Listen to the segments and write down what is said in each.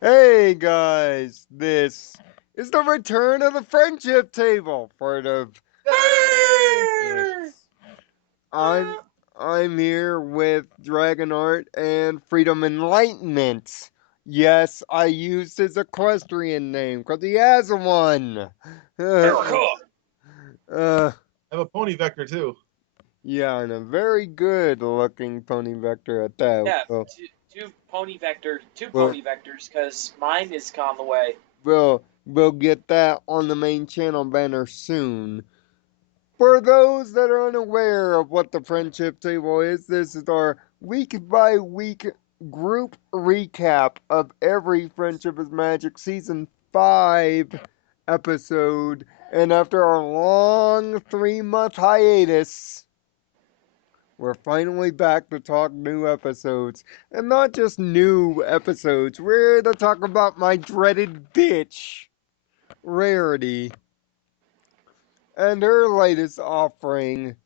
Hey guys, this is the return of the friendship table, part of Six. I'm I'm here with Dragon Art and Freedom Enlightenment. Yes, I used his equestrian name because he has one. America. uh, I have a pony vector too. yeah, and a very good looking pony vector at that. Yeah, Well, two well, pony vectors, because mine is on the way. we'll get that on the main channel banner soon. For those that are unaware of what the friendship table is, this is our week by week group recap of every Friendship is Magic Season 5 episode. And after our long 3-month hiatus, we're finally back to talk new episodes. And not just new episodes, we're here to talk about my dreaded bitch, Rarity, and her latest offering,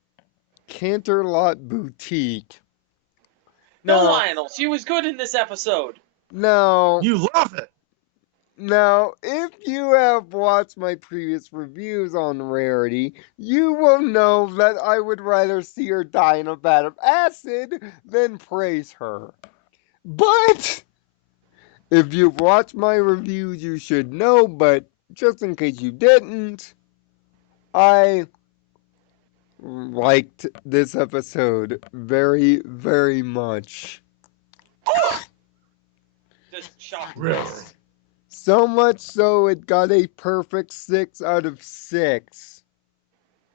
Canterlot Boutique. No, Now, Lionel, she was good in this episode. now, You love it. now, if you have watched my previous reviews on Rarity, you will know that I would rather see her die in a vat of acid than praise her. But, if you've watched my reviews, you should know, but just in case you didn't, I liked this episode very, very much. Just shocked Really? face. So much so it got a perfect 6 out of 6.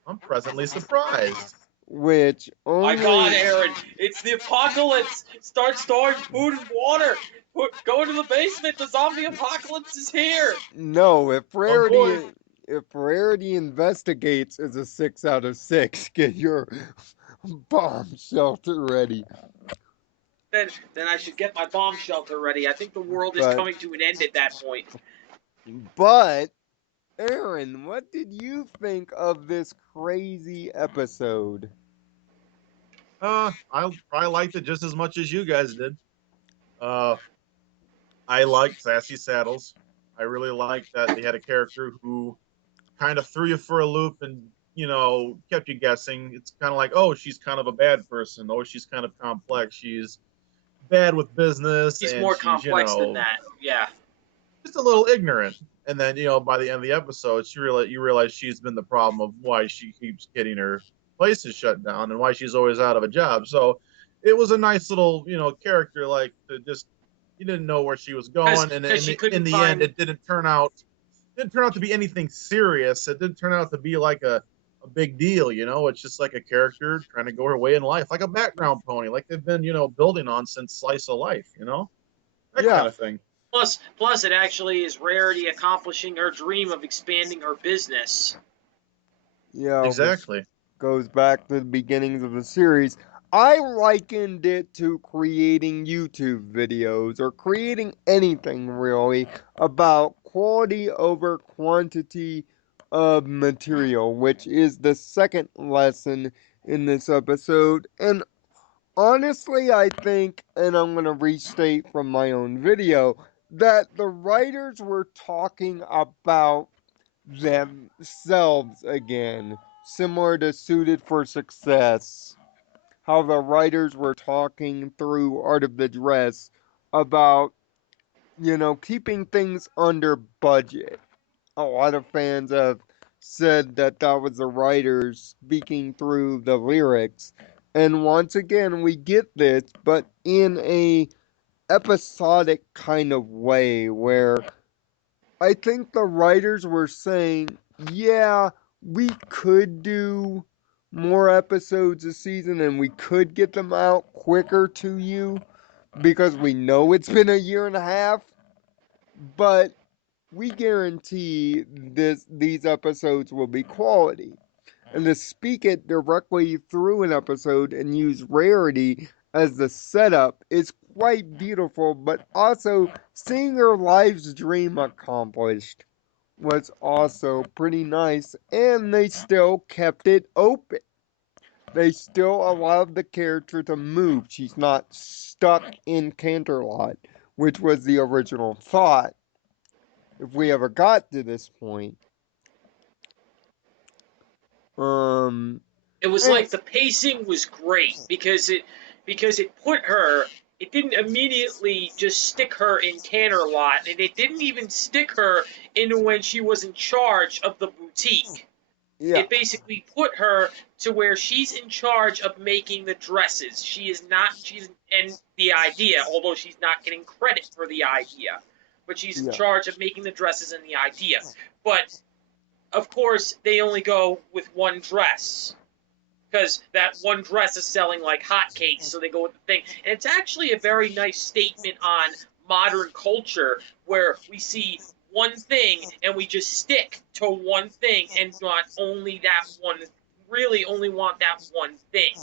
I'm presently surprised. Which My God, only. Aaron, it's the apocalypse. Start storing food and water. Go into the basement. The zombie apocalypse is here. No, Oh boy. if Rarity investigates is a 6 out of 6. Get your bomb shelter ready. Then I should get my bomb shelter ready. I think the world is But coming to an end at that point. but Aaron, what did you think of this crazy episode? I liked it just as much as you guys did. Uh, I liked Sassy Saddles. I really liked that they had a character who kind of threw you for a loop and kept you guessing. It's kind of like, oh, she's kind of a bad person. Oh, she's kind of complex. She's bad with business, He's and more she's complex than that. Yeah. just a little ignorant. And then by the end of the episode, you realize she's been the problem of why she keeps getting her places shut down and why she's always out of a job. So it was a nice little character, like, to just, you didn't know where she was Because going, and she in couldn't the end, find. it didn't turn out to be anything serious. It didn't turn out to be like a big deal. It's just like a character trying to go her way in life, like a background pony, like they've been building on since Slice of Life. That kind Yeah, of thing. Plus, it actually is Rarity accomplishing her dream of expanding her business. yeah, which Exactly. goes back to the beginnings of the series. I likened it to creating YouTube videos or creating anything really about quality over quantity of material, which is the second lesson in this episode. And honestly, I think, and I'm going to restate from my own video, that the writers were talking about themselves again, similar to Suited for Success. How the writers were talking through Art of the Dress about, keeping things under budget. A lot of fans have said that that was the writers speaking through the lyrics. And once again, we get this, but in a episodic kind of way where I think the writers were saying, yeah, we could do more episodes a season and we could get them out quicker to you because we know it's been a year and a half, but we guarantee these episodes will be quality. And to speak it directly through an episode and use Rarity as the setup is quite beautiful, but also seeing her life's dream accomplished was also pretty nice, and they still kept it open. They still allowed the character to move. She's not stuck in Canterlot, which was the original thought if we ever got to this point. Um, It was and like the pacing was great because it put her. It didn't immediately just stick her in Canterlot, and it didn't even stick her into when she was in charge of the boutique. yeah, It basically put her to where she's in charge of making the dresses. She is not. She's and the idea, although she's not getting credit for the idea, but she's in yeah, charge of making the dresses and the idea. But of course, they only go with one dress because that one dress is selling like hotcakes, so they go with the thing. And it's actually a very nice statement on modern culture where we see one thing and we just stick to one thing and not only that one, really only want that one thing.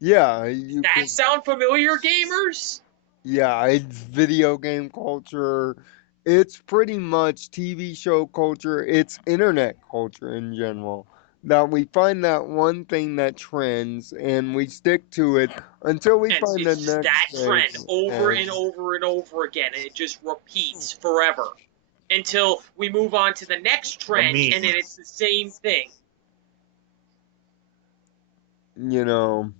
yeah. Does You that could, sound familiar, gamers? yeah. It's video game culture. It's pretty much TV show culture. It's internet culture in general. That we find that one thing that trends and we stick to it until we And find the it's just next that thing. trend over And and over and over again, and it just repeats forever until we move on to the next A trend, and meme. then it's the same thing. you know.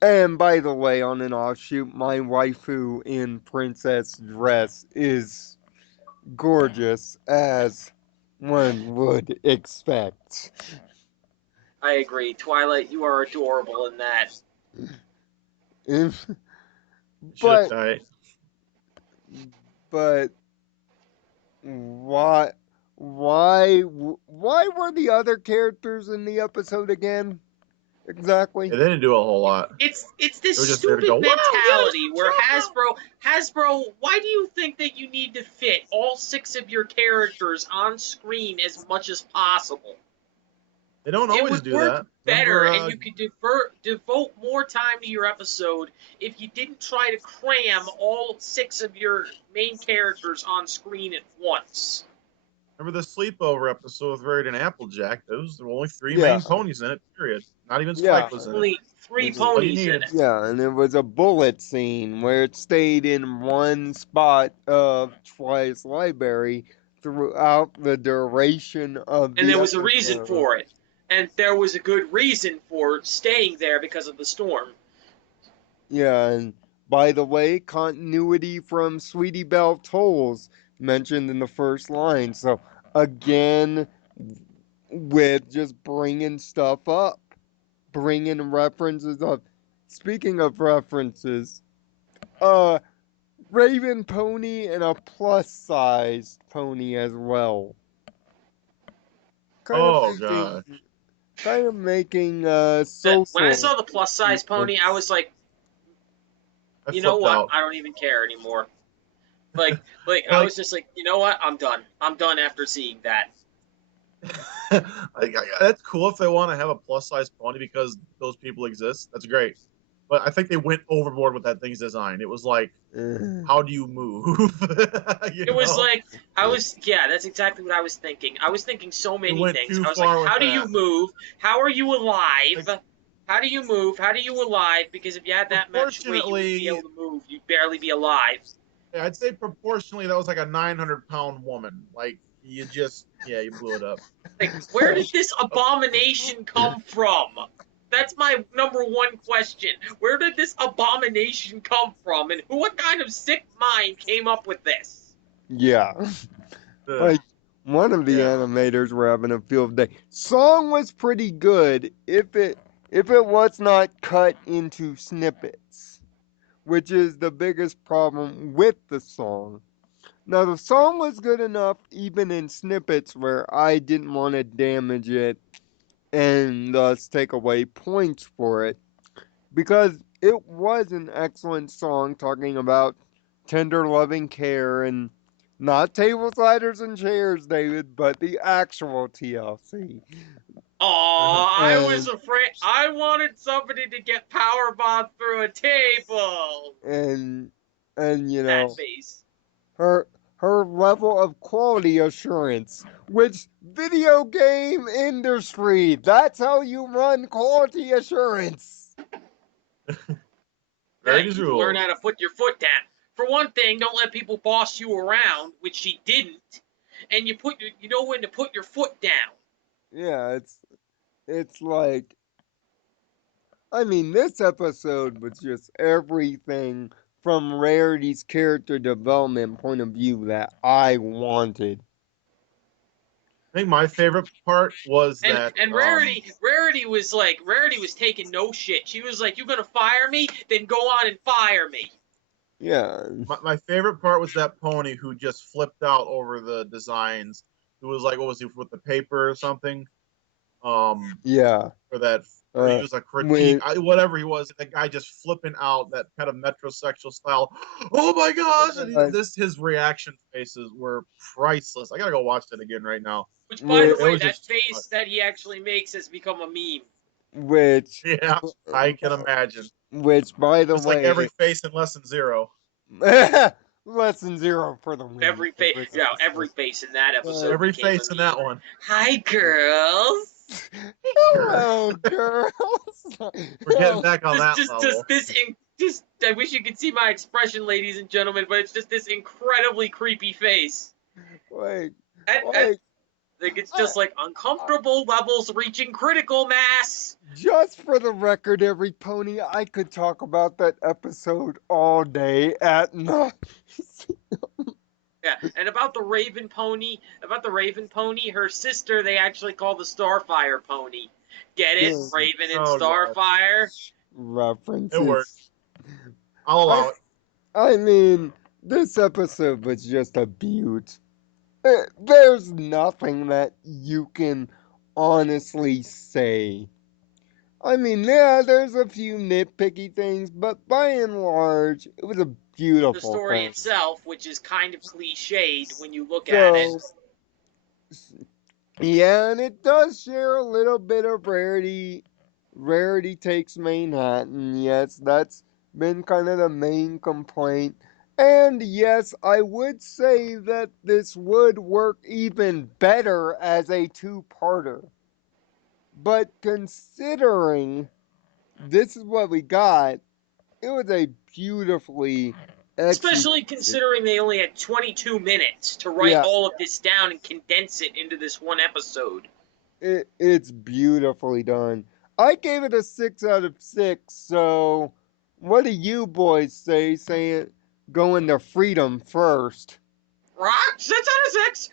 And by the way, on an offshoot, my waifu in princess dress is gorgeous as one would expect. I agree. Twilight, you are adorable in that. If- Should have but died. but why were the other characters in the episode again? Exactly. They didn't do a whole lot. It's They this were just there to stupid go, wow, yes, mentality where Hasbro, why do you think that you need to fit all 6 of your characters on screen as much as possible? They don't It always would do work that. better, Remember, and you could devote more time to your episode if you didn't try to cram all 6 of your main characters on screen at once. remember the sleepover episode with Raid and Applejack? Those were only 3 Yeah. main ponies in it, period. Not even Yeah. Spike was in it. Only 3 It's- All you ponies in needed. it. Yeah, and it was a bullet scene where it stayed in one spot of Twice Library throughout the duration of And the there was a reason episode. for it. And there was a good reason for staying there because of the storm. Yeah, and by the way, continuity from Sweetie Belle Tolls mentioned in the first line. So again, with just bringing stuff up, bringing references up. Speaking of references, uh, Raven pony and a plus size pony as well. Kind of Oh, making, God. kind of making When I social. saw the plus size pony, I was like, I you know flipped what? out. I don't even care anymore. Like I Like, was just like, you know what? I'm done. I'm done after seeing that. that's cool if they want to have a plus size pony because those people exist. That's great. But I think they went overboard with that thing's design. It was like, Uh, how do you move? you It was know, like yeah, that's exactly what I was thinking. I was thinking so they many went things. too I was like, far with how do that. you move? How are you Like, alive? How do you move? How do you alive? Because if you had that much weight, you wouldn't be proportionately, able to move. You'd barely be alive. I'd say proportionally, that was like a 900-pound woman. Like, you blew it up. Like, where did this abomination come from? That's my number one question. Where did this abomination come from? And what kind of sick mind came up with this? yeah, Ugh, like one of the yeah. animators were having a field day. Song was pretty good if it was not cut into snippets, which is the biggest problem with the song. Now the song was good enough even in snippets where I didn't want to damage it and thus take away points for it because it was an excellent song talking about tender loving care and not table sliders and chairs, David, but the actual TLC. Aw, I was And afraid. I wanted somebody to get powerbombed through a table. and and That face. her her level of quality assurance, which video game industry, that's how you run quality assurance. Yeah, Varied his you learn rules. how to put your foot down. For one thing, don't let people boss you around, which she didn't, and you know when to put your foot down. Yeah, it's like, I mean, this episode was just everything from Rarity's character development point of view that I wanted. I think my favorite part was And that and Rarity was taking no shit. She was like, "You gonna fire me? Then go on and fire me." Yeah, my favorite part was that pony who just flipped out over the designs. Who was like, what was he with the paper or something? yeah. Or that, or he Uh, was a critique, when whatever he was. The guy just flipping out that kind of metrosexual style. Oh my gosh! And uh, his reaction faces were priceless. I gotta go watch that again right now. Which, by the when It way, was that just too much. face that he actually makes has become a meme. which, Yeah, I can imagine. which, by the Just like every way, face in Lesson Zero. lesson zero for the win. Every face in that Uh, episode Every became a face in that meme. one. Hi, girls. hello, girls. We're getting back on that Just level. this just I wish you could see my expression, ladies and gentlemen, but it's just this incredibly creepy face. Like, At like, like it's I, just like uncomfortable levels reaching critical mass. just for the record, every pony, I could talk about that episode all day at night. Yeah, and about the Raven Pony, her sister they actually call the Starfire Pony. Get it? Yeah, Raven and Oh god, Starfire. it references. works. I'll I, allow it. I mean, this episode was just a beaut. There's nothing that you can honestly say. I mean, yeah, there's a few nitpicky things, but by and large, it was a The beautiful story thing. itself, which is kind of cliched when you look at it. So, yeah, and it does share a little bit of Rarity. Rarity takes Manhattan. Yes, that's been kind of the main complaint. And yes, I would say that this would work even better as a two-parter. But considering this is what we got, it was a beautifully Especially executed. considering they only had 22 minutes to write Yeah, all of this down and condense it into this one episode. it's beautifully done. I gave it a 6 out of 6. So, what do you boys say? Saying going to freedom first. Rock 6 out of 6.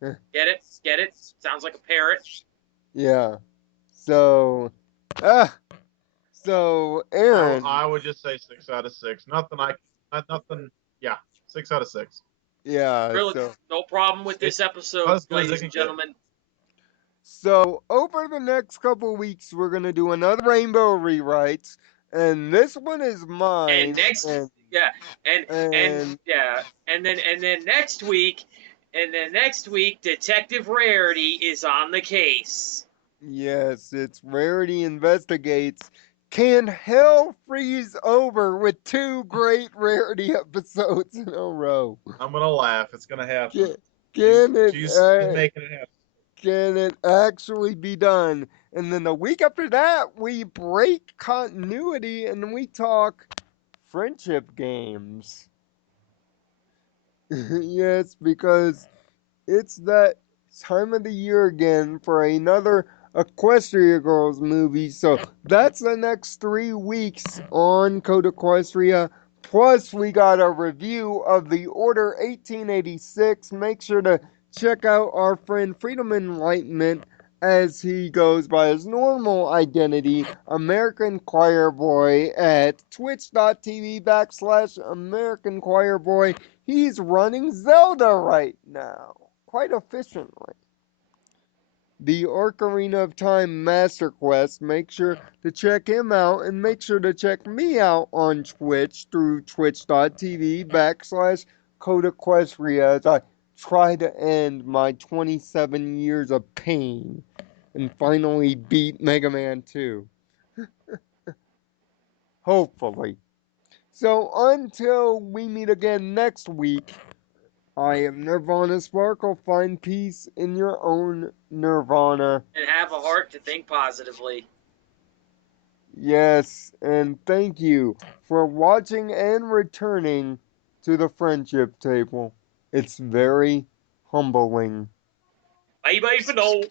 Get it? Get it? Sounds like a parrot. Yeah. So, ah, so Aaron. I would just say 6 out of 6. Nothing. Yeah, 6 out of 6. Yeah. Really, So no problem with It's this episode, about as good as it ladies and can get. gentlemen. So, over the next couple weeks, we're going to do another Rainbow Rewrites. And this one is And mine. next, yeah, and And yeah, and then next week, Detective Rarity is on the case. yes, it's Rarity Investigates. Can hell freeze over with two great Rarity episodes in a row? I'm gonna laugh. It's gonna happen. Can, She's can it she's she's making it happen. can it actually be done? And then the week after that, we break continuity and we talk friendship games. Yes, because it's that time of the year again for another Equestria Girls movie. So that's the next 3 weeks on Code Equestria. Plus, we got a review of the Order 1886. Make sure to check out our friend Freedom Enlightenment as he goes by his normal identity, American Choir Boy, at twitch.tv/American Choir Boy. He's running Zelda right now, quite efficiently. The Ocarina of Time Master Quest, make sure to check him out and make sure to check me out on Twitch through twitch.tv/CodeEquestria as I try to end my 27 years of pain and finally beat Mega Man 2. Hopefully. So until we meet again next week, I am Nirvana Sparkle. Find peace in your own Nirvana. And have a heart to think positively. Yes, and thank you for watching and returning to the friendship table. It's very humbling. Bye bye for now.